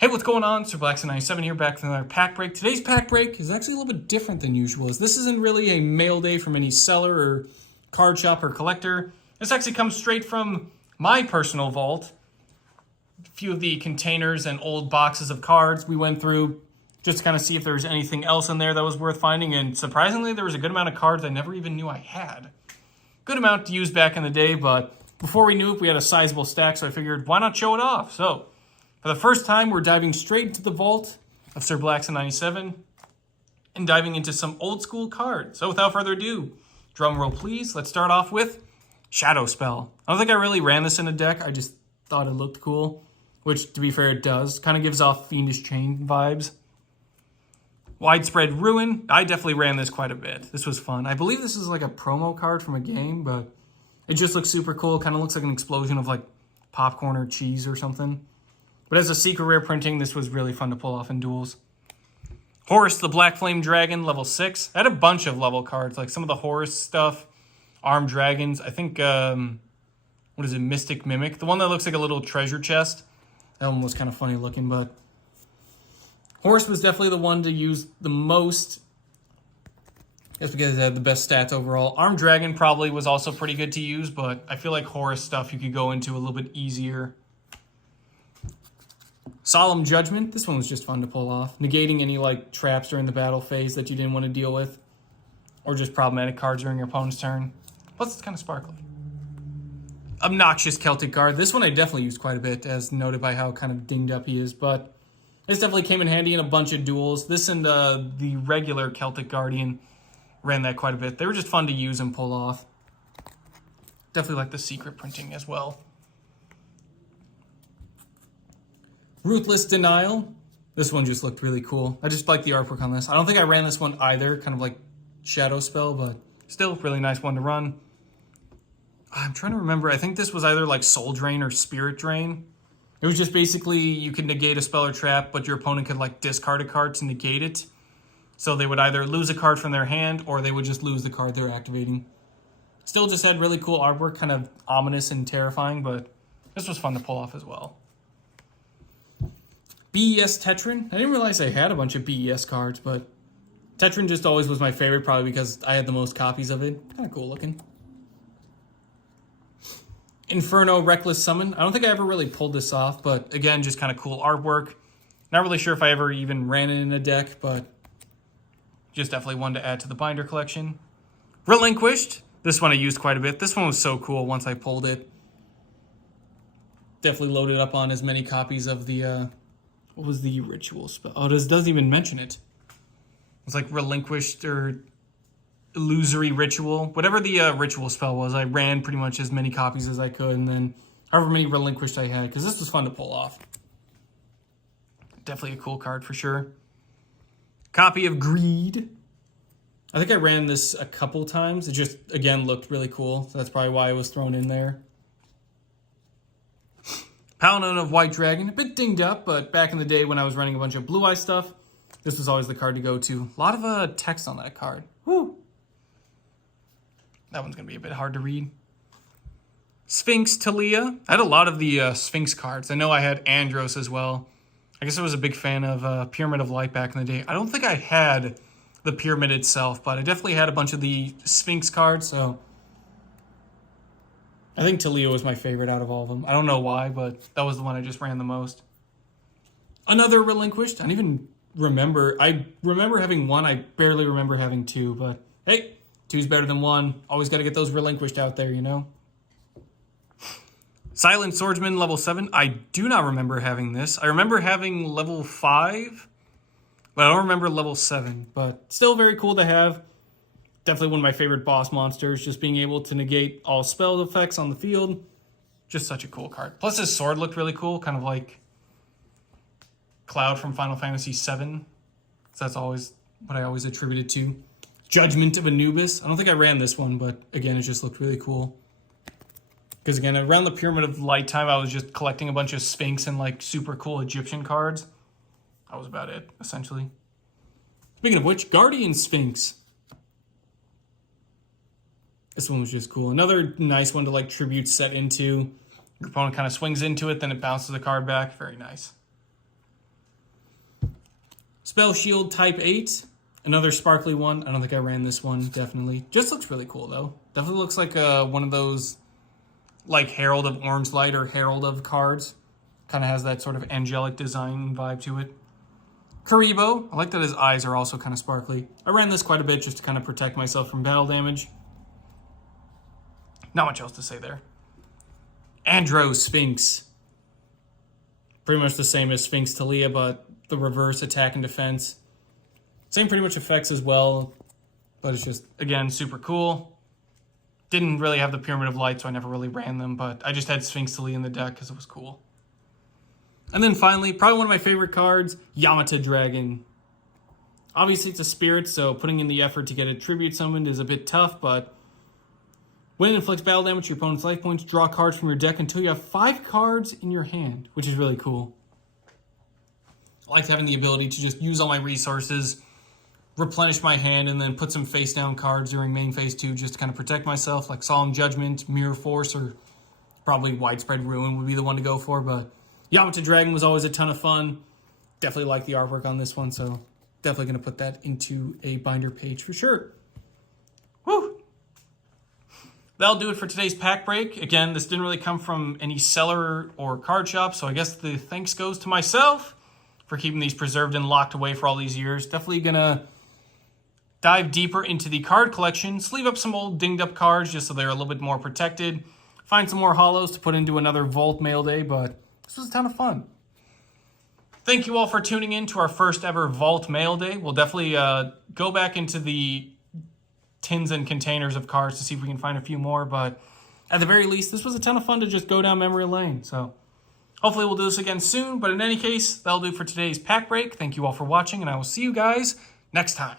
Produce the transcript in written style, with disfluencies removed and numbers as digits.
Hey, what's going on? Sir Blackson97 here, back with another pack break. Today's pack break is actually a little bit different than usual, as this isn't really a mail day from any seller or card shop or collector. This actually comes straight from my personal vault. A few of the containers and old boxes of cards we went through just to kind of see if there was anything else in there that was worth finding, and surprisingly, there was a good amount of cards I never even knew I had. Good amount to use back in the day, but before we knew it, we had a sizable stack, so I figured, why not show it off? So, for the first time, we're diving straight into the vault of Sir Blackson97 and diving into some old school cards. So without further ado, drum roll please, let's start off with Shadow Spell. I don't think I really ran this in a deck, I just thought it looked cool, which to be fair it does. Kind of gives off Fiendish Chain vibes. Widespread Ruin, I definitely ran this quite a bit. This was fun. I believe this is like a promo card from a game, but it just looks super cool. Kind of looks like an explosion of like popcorn or cheese or something. But as a secret rare printing, this was really fun to pull off in duels. Horus the Black Flame Dragon, level 6. I had a bunch of level cards, like some of the Horus stuff. Armed Dragons. I think, what is it, Mystic Mimic? The one that looks like a little treasure chest. That one was kind of funny looking, but Horus was definitely the one to use the most. Just because it had the best stats overall. Armed Dragon probably was also pretty good to use, but I feel like Horus stuff you could go into a little bit easier. Solemn Judgment. This one was just fun to pull off. Negating any like traps during the battle phase that you didn't want to deal with. Or just problematic cards during your opponent's turn. Plus it's kind of sparkly. Obnoxious Celtic Guard. This one I definitely used quite a bit, as noted by how kind of dinged up he is. But this definitely came in handy in a bunch of duels. This and the regular Celtic Guardian ran that quite a bit. They were just fun to use and pull off. Definitely like the secret printing as well. Ruthless Denial. This one just looked really cool. I just like the artwork on this. I don't think I ran this one either, kind of like Shadow Spell, but still really nice one to run. I'm trying to remember. I think this was either like Soul Drain or Spirit Drain. It was just basically you could negate a spell or trap, but your opponent could like discard a card to negate it. So they would either lose a card from their hand or they would just lose the card they're activating. Still just had really cool artwork, kind of ominous and terrifying, but this was fun to pull off as well. BES Tetran. I didn't realize I had a bunch of BES cards, but Tetran just always was my favorite, probably because I had the most copies of it. Kind of cool looking. Inferno Reckless Summon. I don't think I ever really pulled this off, but again, just kind of cool artwork. Not really sure if I ever even ran it in a deck, but just definitely one to add to the binder collection. Relinquished. This one I used quite a bit. This one was so cool once I pulled it. Definitely loaded up on as many copies of the... what was the ritual spell? Oh, it doesn't even mention it. It's like Relinquished or Illusory Ritual. Whatever the ritual spell was, I ran pretty much as many copies as I could, and then however many Relinquished I had, because this was fun to pull off. Definitely a cool card for sure. Copy of Greed. I think I ran this a couple times. It just, again, looked really cool, so that's probably why it was thrown in there. Paladin of White Dragon, a bit dinged up, but back in the day when I was running a bunch of Blue Eye stuff, this was always the card to go to. A lot of text on that card. Woo! That one's going to be a bit hard to read. Sphinx Talia. I had a lot of the Sphinx cards. I know I had Andros as well. I guess I was a big fan of Pyramid of Light back in the day. I don't think I had the Pyramid itself, but I definitely had a bunch of the Sphinx cards, so I think Talia was my favorite out of all of them. I don't know why, but that was the one I just ran the most. Another Relinquished. I don't even remember. I remember having one. I barely remember having two, but hey, two's better than one. Always got to get those Relinquished out there, you know? Silent Swordsman, level 7. I do not remember having this. I remember having level 5, but I don't remember level 7. But still very cool to have. Definitely one of my favorite boss monsters, just being able to negate all spell effects on the field. Just such a cool card. Plus his sword looked really cool, kind of like Cloud from Final Fantasy VII. So that's always what I always attributed to. Judgment of Anubis. I don't think I ran this one, but again, it just looked really cool. Because again, around the Pyramid of Light time, I was just collecting a bunch of Sphinx and like super cool Egyptian cards. That was about it, essentially. Speaking of which, Guardian Sphinx. This one was just cool. Another nice one to like tribute set into. Your opponent kind of swings into it, then it bounces the card back. Very nice. Spell Shield Type 8. Another sparkly one. I don't think I ran this one, definitely. Just looks really cool, though. Definitely looks like one of those, like, Herald of Orange Light or Herald of cards. Kind of has that sort of angelic design vibe to it. Karibo. I like that his eyes are also kind of sparkly. I ran this quite a bit just to kind of protect myself from battle damage. Not much else to say there. Andro Sphinx. Pretty much the same as Sphinx Talia, but the reverse attack and defense. Same pretty much effects as well, but it's just, again, super cool. Didn't really have the Pyramid of Light, so I never really ran them, but I just had Sphinx Talia in the deck because it was cool. And then finally, probably one of my favorite cards, Yamata Dragon. Obviously, it's a spirit, so putting in the effort to get a tribute summoned is a bit tough, but when it inflicts battle damage to your opponent's life points, draw cards from your deck until you have 5 cards in your hand, which is really cool. I like having the ability to just use all my resources, replenish my hand, and then put some face-down cards during main phase 2 just to kind of protect myself, like Solemn Judgment, Mirror Force, or probably Widespread Ruin would be the one to go for, but Yamata Dragon was always a ton of fun. Definitely like the artwork on this one, so definitely going to put that into a binder page for sure. Woo! That'll do it for today's pack break. Again, this didn't really come from any seller or card shop, so I guess the thanks goes to myself for keeping these preserved and locked away for all these years. Definitely going to dive deeper into the card collection, sleeve up some old dinged up cards just so they're a little bit more protected, find some more hollows to put into another Vault Mail Day, but this was a ton of fun. Thank you all for tuning in to our first ever Vault Mail Day. We'll definitely go back into the tins and containers of cards to see if we can find a few more, but at the very least, this was a ton of fun to just go down memory lane. So hopefully we'll do this again soon, but in any case, that'll do for today's pack break. Thank you all for watching, and I will see you guys next time.